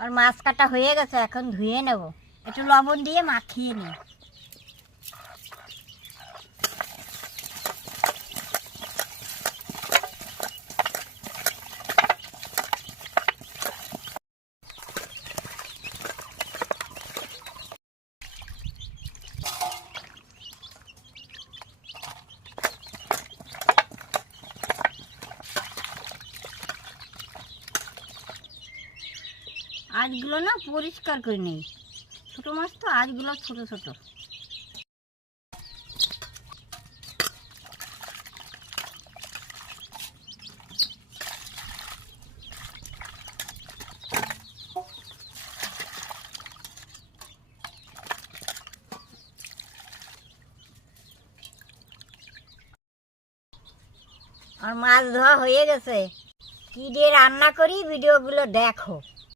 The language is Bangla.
আর মাছ কাটা হয়ে গেছে, এখন ধুয়ে নেব, একটু লবণ দিয়ে মাখিয়ে নিই। আজগুলো না পরিষ্কার করে নেই, ছোটো মাছ তো, আজগুলো ছোট ছোট। আর মাছ ধোয়া হয়ে গেছে, কি দিয়ে রান্না করি ভিডিওগুলো দেখো।